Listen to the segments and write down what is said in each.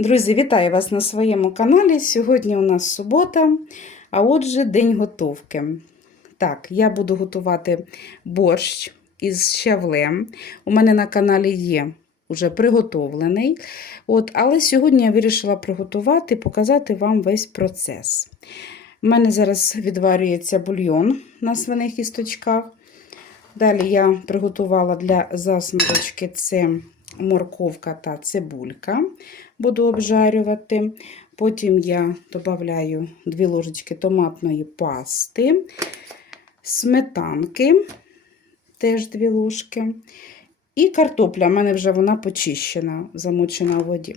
Друзі, вітаю вас на своєму каналі. Сьогодні у нас субота, а отже, день готовки. Так, я буду готувати борщ із щавлем. У мене на каналі є вже приготовлений. От, але сьогодні я вирішила приготувати показати вам весь процес. У мене зараз відварюється бульйон на свиних кісточках. Далі я приготувала для засмажечки це морковка та цибулька. Буду обжарювати. Потім я додаю 2 ложечки томатної пасти, сметанки, теж 2 ложки. І картопля, в мене вже вона почищена, замочена у воді.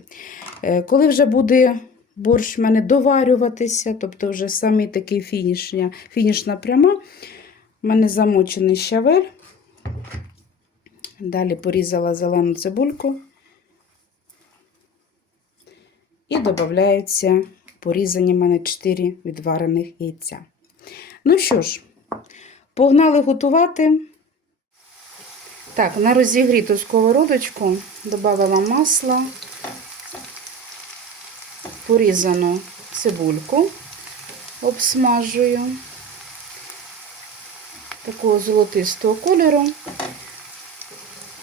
Е, Коли вже буде борщ в мене доварюватися, тобто вже самий такий фінішня, фінішна пряма, в мене замочений щавель. Далі порізала зелену цибульку. І додаються порізані в мене 4 відварених яйця. Ну що ж, погнали готувати. Так, на розігріту сковородочку додала масло, порізану цибульку, обсмажую такого золотистого кольору.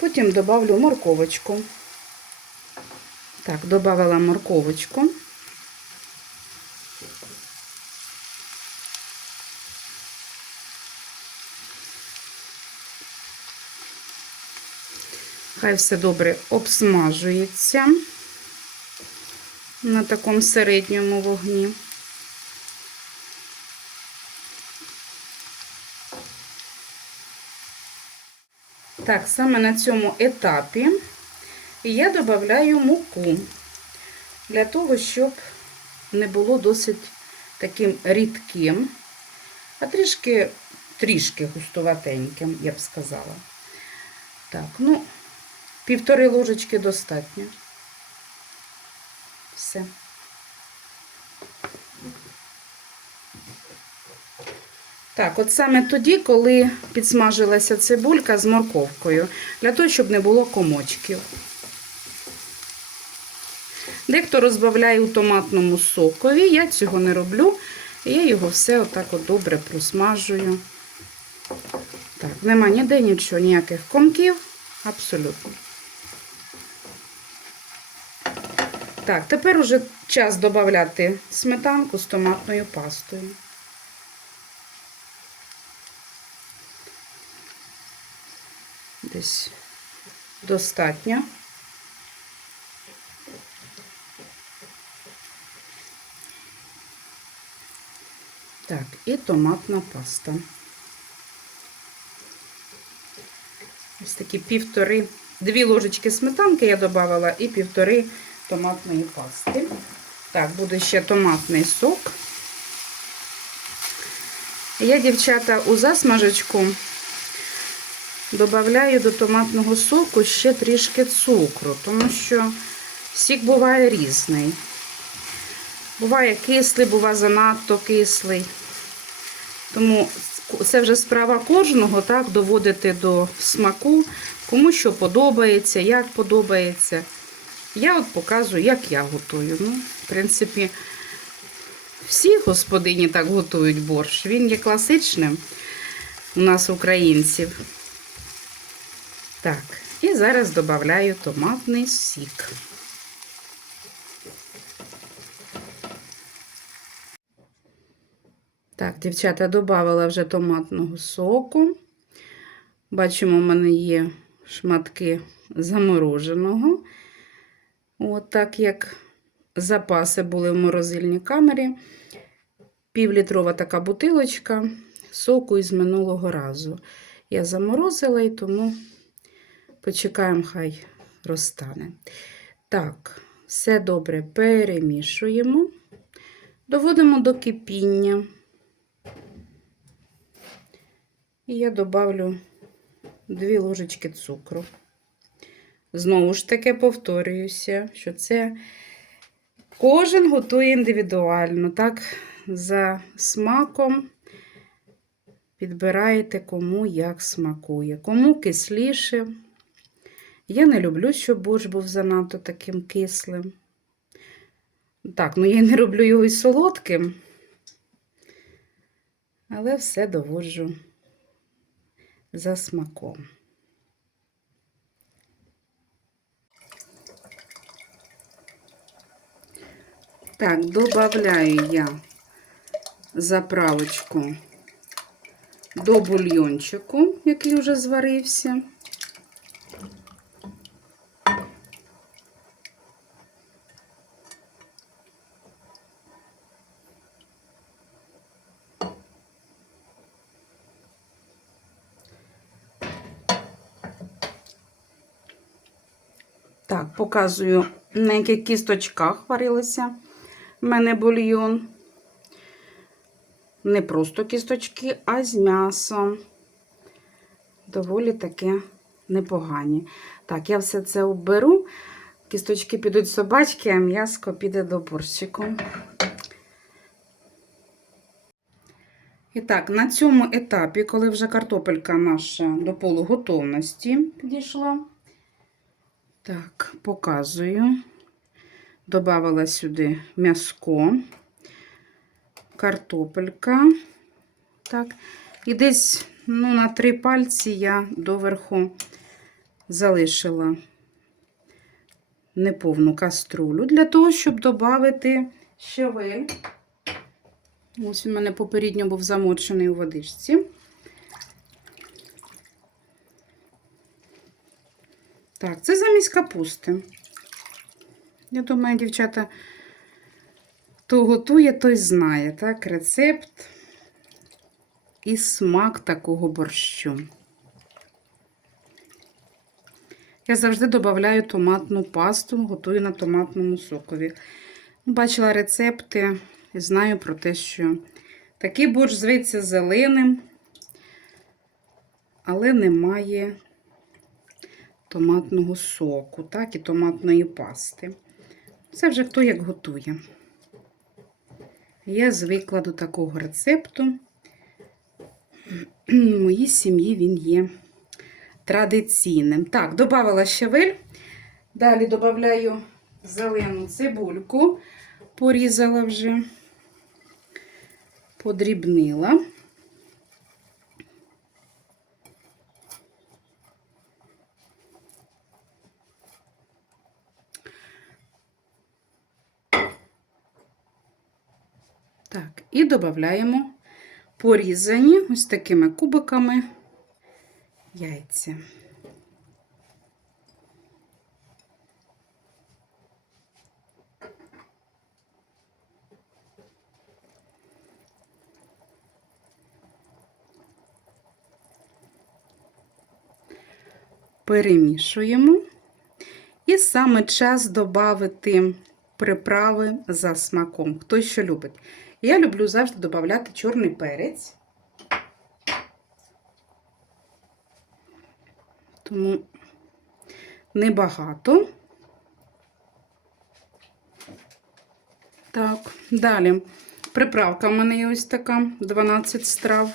Потім добавлю морковочку. Так, додала морковочку. Хай все добре обсмажується на такому середньому вогні. Так, саме на цьому етапі я додаю муку для того, щоб не було досить таким рідким, а трішки, трішки густуватеньким, я б сказала. Так, ну, півтори ложечки достатньо. Все. Так, от саме тоді, коли підсмажилася цибулька з морковкою, для того, щоб не було комочків. Дехто розбавляє у томатному сокові, я цього не роблю. Я його все отак от добре просмажую. Так, нема ніде нічого, ніяких комків. Абсолютно. Так, тепер уже час додати сметанку з томатною пастою. Десь достатньо. Так, і томатна паста. Ось такі півтори, дві ложечки сметанки я додавала і півтори томатної пасти. Так, буде ще томатний сок. Я, дівчата, у засмажечку Добавляю до томатного соку ще трішки цукру, тому що сік буває різний. Буває кислий, буває занадто кислий. Тому це вже справа кожного, так, доводити до смаку, кому що подобається, як подобається. Я от показую, як я готую. Ну, В принципі, всі господині так готують борщ. Він є класичним у нас, українців. Так, і зараз додаю томатний сік. Так, дівчата, додала вже томатного соку. Бачимо, в мене є шматки замороженого. От так як запаси були в морозильній камері. Півлітрова така бутилочка соку із минулого разу. Я заморозила і тому почекаємо, хай розтане. Так, все добре перемішуємо, доводимо до кипіння. І я добавлю 2 ложечки цукру. Знову ж таки повторююся, що це кожен готує індивідуально, так, за смаком підбираєте, кому як смакує, кому кисліше. Я не люблю, щоб борщ був занадто таким кислим. Так, ну я не роблю його і солодким, але все доводжу за смаком. Так, добавляю я заправочку до бульйончику, який вже зварився. Так, показую, на яких кісточках варилися в мене бульйон. Не просто кісточки, а з м'ясом. Доволі таке непогані. Так, я все це оберу. Кісточки підуть собачки, а м'яско піде до борщику. І так, на цьому етапі, коли вже картопелька наша до полуготовності підійшла, так, показую. Добавила сюди м'яско, картопелька. Так, і десь ну, на три пальці я доверху залишила неповну каструлю для того, щоб додати щавель. Ось у мене попередньо був замочений у водичці. Так, це замість капусти. Я думаю, дівчата, хто готує, той знає, так, рецепт і смак такого борщу. Я завжди додаю томатну пасту, готую на томатному сокові. Бачила рецепти і знаю про те, що такий борщ зветься зеленим, але немає томатного соку, так, і томатної пасти. Це вже хто як готує. Я звикла до такого рецепту. В моїй сім'ї він є традиційним. Так, додала щавель. Далі додаю зелену цибульку, порізала вже, подрібнила. Так, і додаємо порізані ось такими кубиками яйця. Перемішуємо. І саме час додати приправи за смаком. Хто що любить. Я люблю завжди додати чорний перець. Тому небагато. Так, далі. Приправка в мене є ось така 12 страв.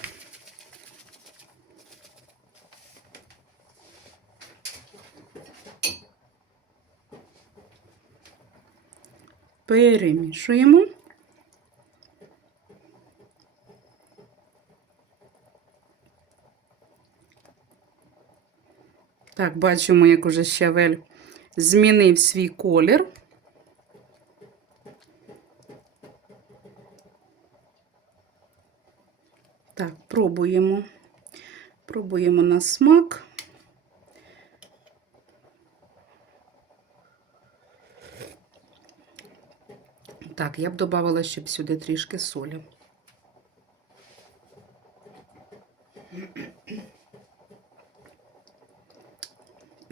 Перемішуємо. Так, бачимо, як уже щавель змінив свій колір. Так, пробуємо. Пробуємо на смак. Так, я б додавала ще б сюди трішки солі.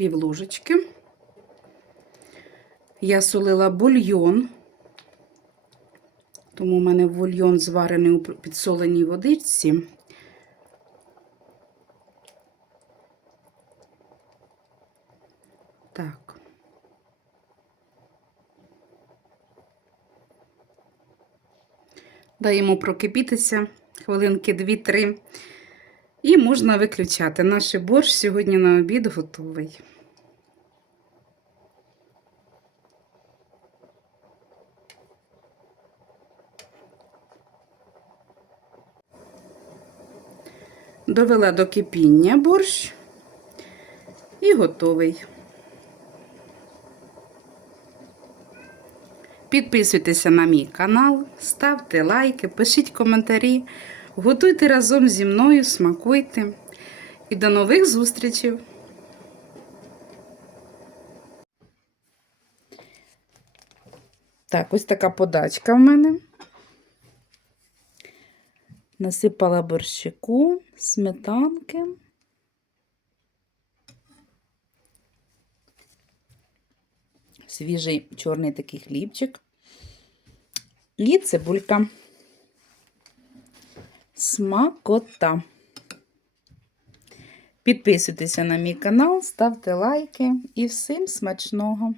Пів ложечки. Я солила бульйон, тому в мене бульйон зварений у підсоленій водичці. Так. Даємо прокипітися хвилинки 2-3. І можна виключати. Наш борщ сьогодні на обід готовий. Довела до кипіння борщ і готовий. Підписуйтеся на мій канал, ставте лайки, пишіть коментарі готуйте разом зі мною, смакуйте. І до нових зустрічей! Так, ось така подачка в мене. Насипала борщику, сметанки. Свіжий чорний такий хлібчик. І цибулька. Смакота. Підписуйтеся на мій канал, ставте лайки і всім смачного!